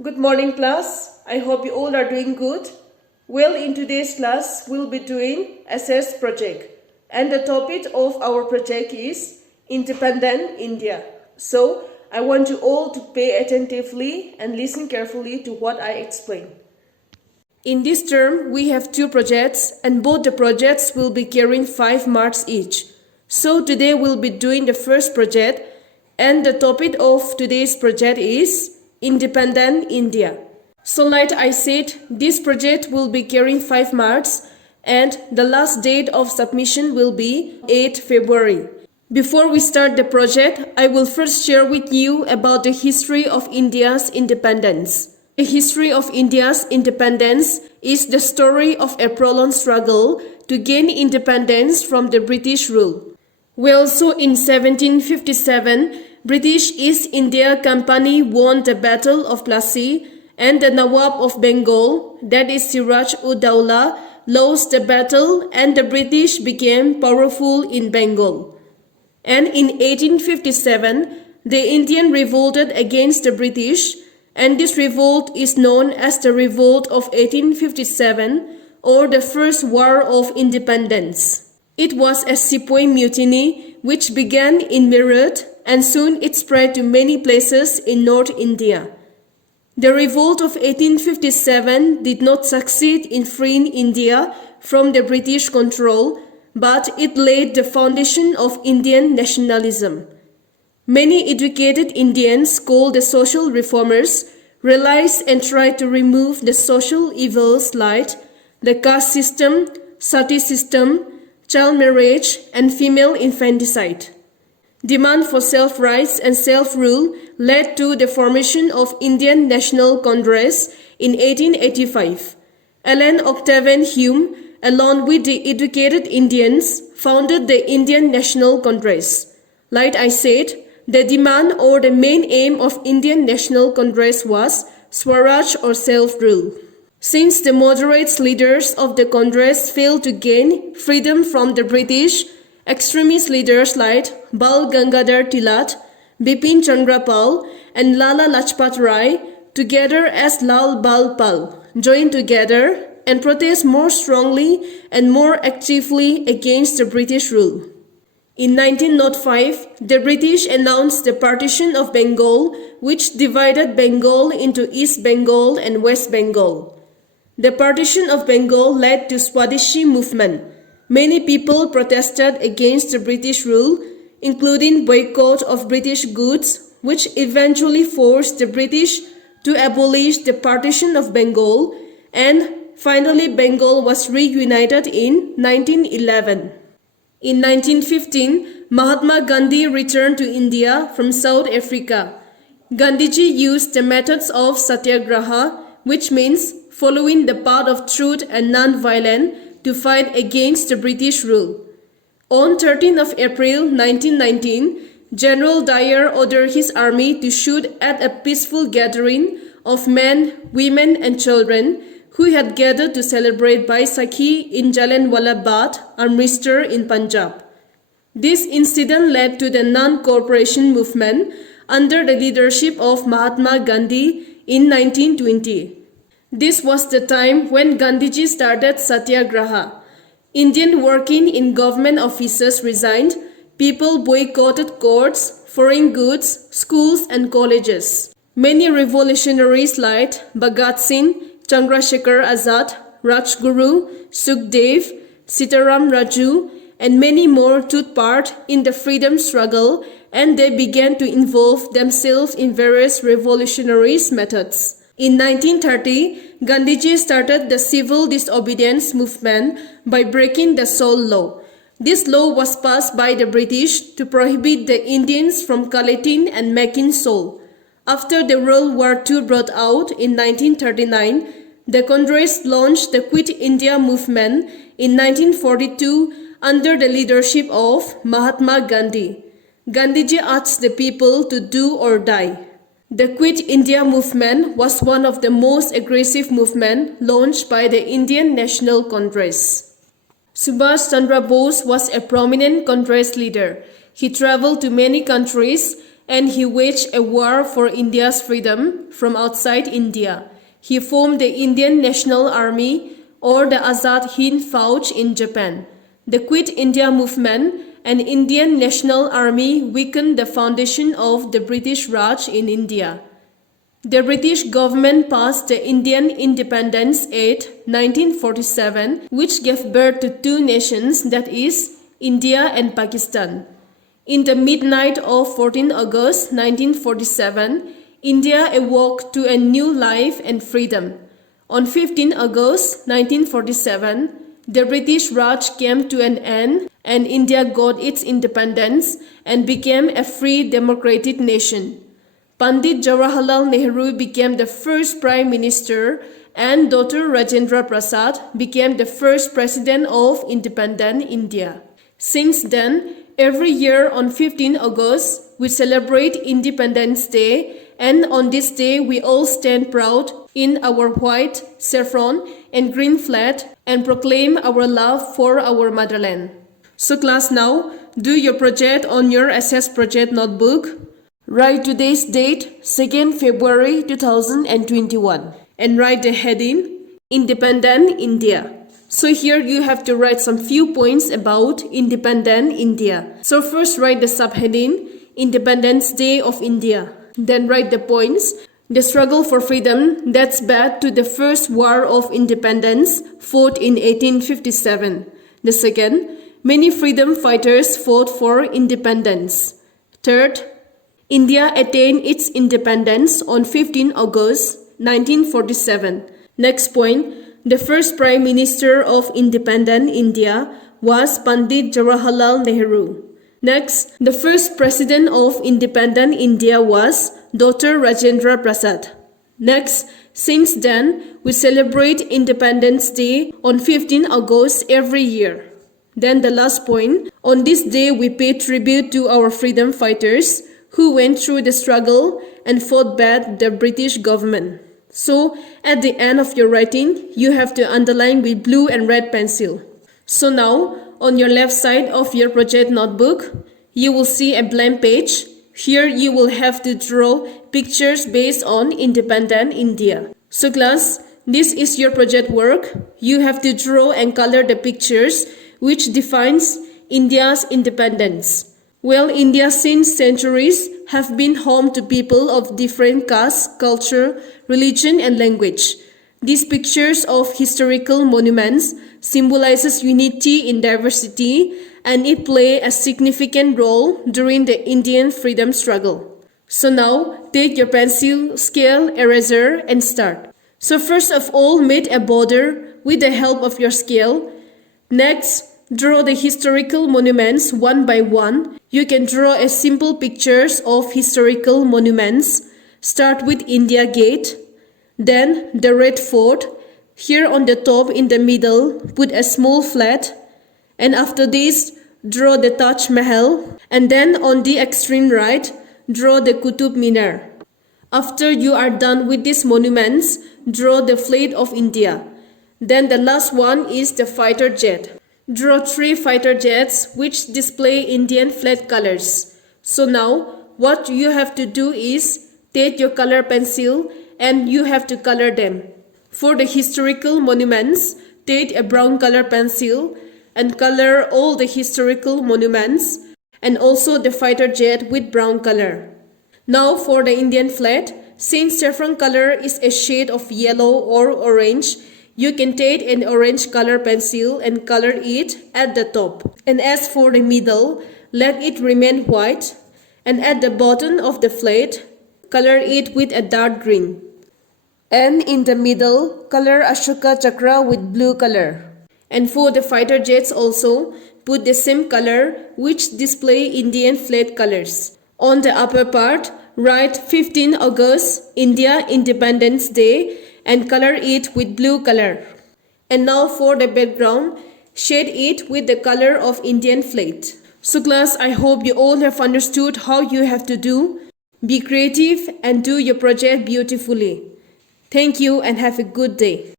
Good morning, class. I hope you all are doing good. Well, in today's class, we'll be doing SS project. And the topic of our project is Independent India. So, I want you all to pay attentively and listen carefully to what I explain. In this term, we have two projects and both the projects will be carrying 5 marks each. So today we'll be doing the first project and the topic of today's project is Independent India. So like I said, this project will be carrying 5 marks and the last date of submission will be 8 February. Before we start the project, I will first share with you about the history of India's independence. The history of India's independence is the story of a prolonged struggle to gain independence from the British rule. Well, so in 1757, British East India Company won the Battle of Plassey and the Nawab of Bengal, that is Siraj-ud-Dawla, lost the battle and the British became powerful in Bengal. And in 1857, the Indian revolted against the British, and this revolt is known as the Revolt of 1857 or the First War of Independence. It was a Sepoy mutiny which began in Meerut and soon it spread to many places in North India. The revolt of 1857 did not succeed in freeing India from the British control, but it laid the foundation of Indian nationalism. Many educated Indians called the social reformers realized and tried to remove the social evils like the caste system, sati system, child marriage, and female infanticide. Demand for self-rights and self-rule led to the formation of Indian National Congress in 1885. Alan Octavian Hume, along with the educated Indians, founded the Indian National Congress. Like I said, the demand or the main aim of Indian National Congress was Swaraj or self-rule. Since the moderate leaders of the Congress failed to gain freedom from the British, extremist leaders like Bal Gangadhar Tilak, Bipin Chandra Pal, and Lala Lajpat Rai, together as Lal Bal Pal, joined together and protest more strongly and more actively against the British rule. In 1905, the British announced the partition of Bengal, which divided Bengal into East Bengal and West Bengal. The partition of Bengal led to Swadeshi movement. Many people protested against the British rule, including boycott of British goods, which eventually forced the British to abolish the partition of Bengal, and finally Bengal was reunited in 1911. In 1915, Mahatma Gandhi returned to India from South Africa. Gandhiji used the methods of satyagraha, which means following the path of truth and non-violence to fight against the British rule. On 13th of April 1919, General Dyer ordered his army to shoot at a peaceful gathering of men, women and children who had gathered to celebrate Baisakhi in Jallianwala Bagh, Amritsar in Punjab. This incident led to the non-cooperation movement under the leadership of Mahatma Gandhi in 1920. This was the time when Gandhiji started Satyagraha. Indian working in government offices resigned, people boycotted courts, foreign goods, schools and colleges. Many revolutionaries like Bhagat Singh, Chandrasekhar Azad, Rajguru, Sukhdev, Sitaram Raju, and many more took part in the freedom struggle and they began to involve themselves in various revolutionary methods. In 1930, Gandhiji started the civil disobedience movement by breaking the Salt Law. This law was passed by the British to prohibit the Indians from collecting and making salt. After the World War II broke out in 1939, the Congress launched the Quit India movement in 1942 under the leadership of Mahatma Gandhi. Gandhiji asked the people to do or die. The Quit India movement was one of the most aggressive movements launched by the Indian National Congress. Subhash Chandra Bose was a prominent Congress leader. He traveled to many countries and he waged a war for India's freedom from outside India. He formed the Indian National Army or the Azad Hind Fauj in Japan. The Quit India movement and Indian National Army weakened the foundation of the British Raj in India. The British government passed the Indian Independence Act 1947, which gave birth to two nations, that is, India and Pakistan. In the midnight of 14 August 1947, India awoke to a new life and freedom. On 15 August 1947, the British Raj came to an end and India got its independence and became a free democratic nation. Pandit Jawaharlal Nehru became the first Prime Minister and Dr. Rajendra Prasad became the first President of independent India. Since then, every year on 15 August, we celebrate Independence Day, and on this day we all stand proud in our white, saffron and green flag and proclaim our love for our motherland. So class, now do your project on your SS project notebook. Write today's date, 2nd February 2021, and write the heading, Independent India. So here you have to write some few points about Independent India. So first write the subheading, Independence Day of India. Then write the points. The struggle for freedom dates back to the first war of independence fought in 1857. The second, many freedom fighters fought for independence. Third, India attained its independence on 15 August 1947. Next point, the first Prime Minister of independent India was Pandit Jawaharlal Nehru. Next, the first President of independent India was Dr. Rajendra Prasad. Next, since then, we celebrate Independence Day on 15 August every year. Then the last point, on this day we pay tribute to our freedom fighters who went through the struggle and fought back the British government. So, at the end of your writing, you have to underline with blue and red pencil. So now, on your left side of your project notebook, you will see a blank page. Here you will have to draw pictures based on independent India. So class, this is your project work. You have to draw and color the pictures which defines India's independence. Well, India since centuries have been home to people of different castes, culture, religion and language. These pictures of historical monuments symbolizes unity in diversity and it played a significant role during the Indian freedom struggle. So now, take your pencil, scale, eraser and start. So first of all, make a border with the help of your scale. Next, draw the historical monuments one by one. You can draw a simple pictures of historical monuments. Start with India Gate, then the Red Fort. Here on the top in the middle, put a small flag. And after this, draw the Taj Mahal. And then on the extreme right, draw the Qutub Minar. After you are done with these monuments, draw the flag of India. Then the last one is the fighter jet. Draw 3 fighter jets which display Indian flag colors. So now, what you have to do is take your color pencil and you have to color them. For the historical monuments, take a brown color pencil and color all the historical monuments and also the fighter jet with brown color. Now for the Indian flag, since saffron color is a shade of yellow or orange, you can take an orange color pencil and color it at the top. And as for the middle, let it remain white. And at the bottom of the flag, color it with a dark green. And in the middle, color Ashoka Chakra with blue color. And for the fighter jets also, put the same color which display Indian flag colors. On the upper part, write 15 August, India Independence Day and color it with blue color. And now for the background, shade it with the color of Indian flag. So class, I hope you all have understood how you have to do. Be creative and do your project beautifully. Thank you and have a good day.